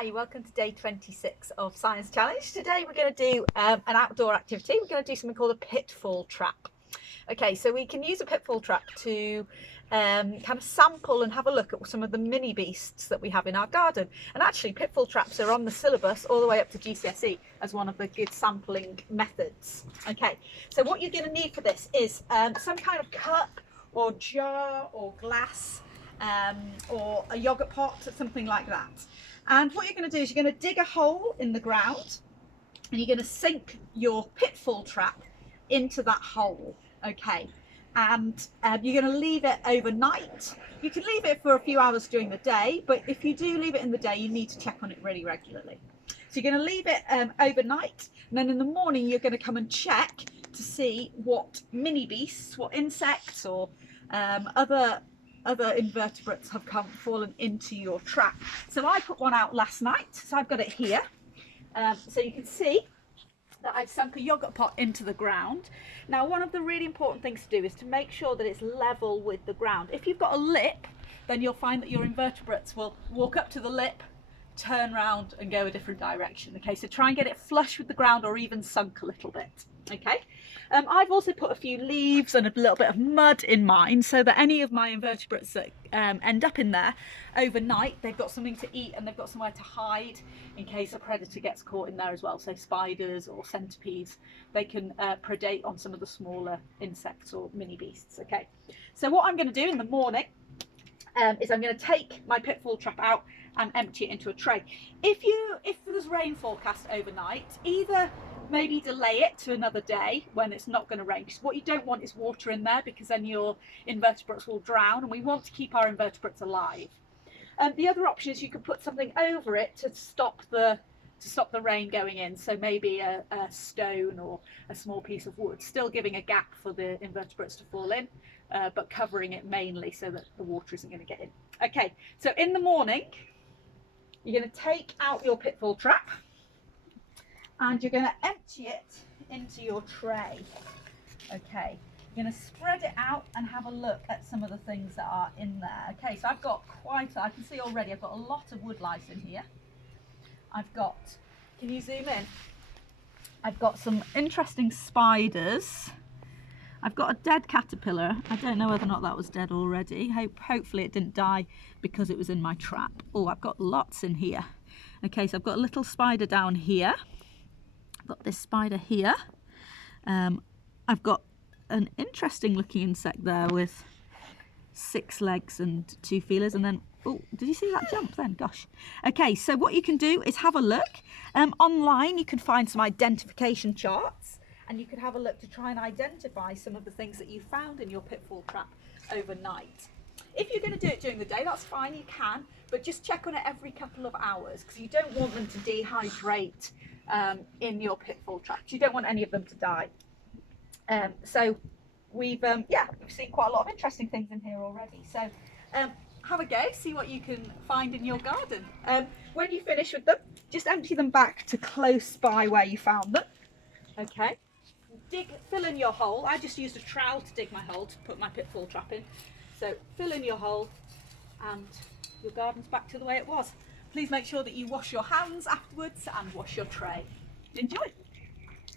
Hi, welcome to day 26 of Science Challenge. Today we're going to do an outdoor activity. We're going to do something called a pitfall trap. Okay, so we can use a pitfall trap to kind of sample and have a look at some of the mini beasts that we have in our garden. And actually pitfall traps are on the syllabus all the way up to GCSE as one of the good sampling methods. Okay, so what you're going to need for this is some kind of cup or jar or glass or a yogurt pot or something like that. And what you're going to do is you're going to dig a hole in the ground and you're going to sink your pitfall trap into that hole. Okay, and you're going to leave it overnight. You can leave it for a few hours during the day, but if you do leave it in the day, you need to check on it really regularly. So you're going to leave it overnight, and then in the morning you're going to come and check to see what mini beasts, what insects or other invertebrates have fallen into your trap. So I put one out last night, so I've got it here. So you can see that I've sunk a yogurt pot into the ground. Now, one of the really important things to do is to make sure that it's level with the ground. If you've got a lip, then you'll find that your invertebrates will walk up to the lip, turn around and go a different direction. Okay, so try and get it flush with the ground or even sunk a little bit. Okay, I've also put a few leaves and a little bit of mud in mine so that any of my invertebrates that end up in there overnight, they've got something to eat and they've got somewhere to hide in case a predator gets caught in there as well. So spiders or centipedes, they can predate on some of the smaller insects or mini beasts. Okay, so what I'm going to do in the morning is I'm going to take my pitfall trap out and empty it into a tray. If there's rain forecast overnight, either maybe delay it to another day when it's not going to rain, because what you don't want is water in there, because then your invertebrates will drown, and we want to keep our invertebrates alive. The other option is you could put something over it to stop the rain going in, so maybe a stone or a small piece of wood, still giving a gap for the invertebrates to fall in, but covering it mainly so that the water isn't going to get in. Okay, so in the morning you're going to take out your pitfall trap and you're going to empty it into your tray. Okay, you're going to spread it out and have a look at some of the things that are in there. Okay, so I've got I can see already I've got a lot of wood lice in here. I've got, can you zoom in? I've got some interesting spiders. I've got a dead caterpillar. I don't know whether or not that was dead already. Hopefully it didn't die because it was in my trap. Oh, I've got lots in here. Okay, so I've got a little spider down here. I've got this spider here. I've got an interesting looking insect there with 6 legs and 2 feelers, and then, oh, did you see that jump then? Gosh. Okay, so what you can do is have a look. Online you can find some identification charts, and you could have a look to try and identify some of the things that you found in your pitfall trap overnight. If you're going to do it during the day, that's fine, you can, but just check on it every couple of hours, because you don't want them to dehydrate in your pitfall traps. You don't want any of them to die. So we've seen quite a lot of interesting things in here already. So have a go, see what you can find in your garden. When you finish with them, just empty them back to close by where you found them. Okay, fill in your hole. I just used a trowel to dig my hole to put my pitfall trap in. So fill in your hole and your garden's back to the way it was. Please make sure that you wash your hands afterwards and wash your tray. Enjoy.